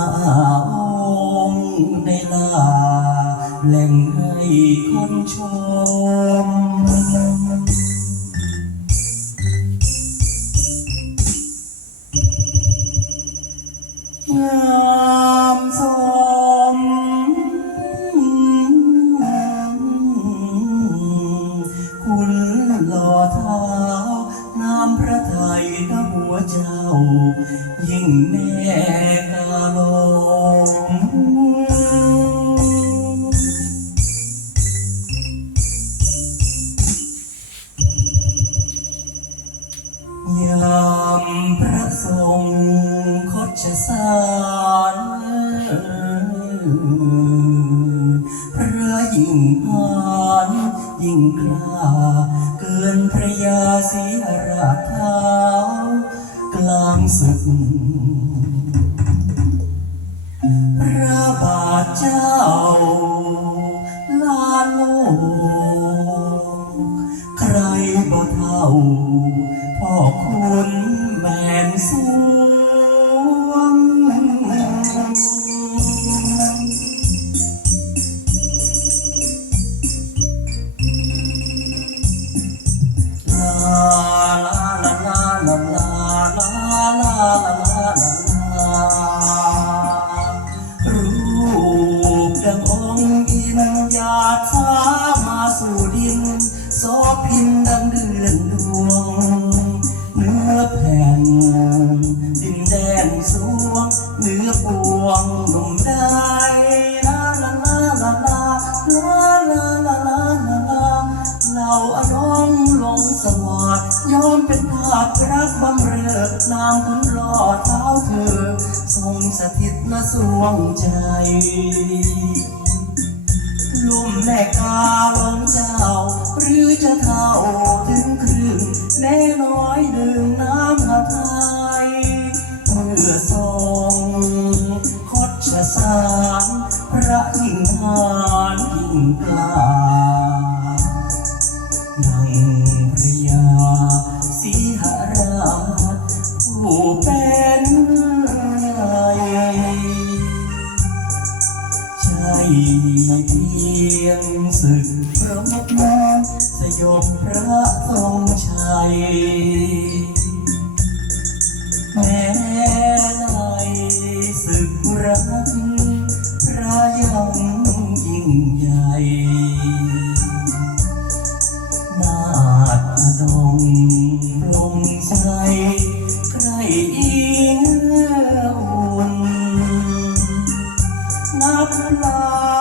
มาองค์ในลาแหล่งให้คนชม งามสมคุณหล่อเท้าน้ำพระทัยพระหัวเจ้า ยิ่งแน่ารพระยิ่งหานยิ่งกล้า เกินพระยาศรีราชเท้ากลางสุดพระบาทเจ้าลาโลก ใครบ่เท่าพ่อคุณ แดนสวงเนื้อปวงหนุ่มได้ลาลาลาลาลาลาลาลาลาลาเราอารมณ์ลงสวัสดยอมเป็นทาสรักบำเรอนามคุณหล่อเท้าเธอทรงสถิตณสวงใจลุ่มแม่กาลงเจ้า หรือจะเท่าถึงครึ่งแม่น้อยหนึ่ง กลาดังพระยาสีหราชผู้เป็นไรใช่เพียงศึกพระมกนสยบพระทรงชัยำลา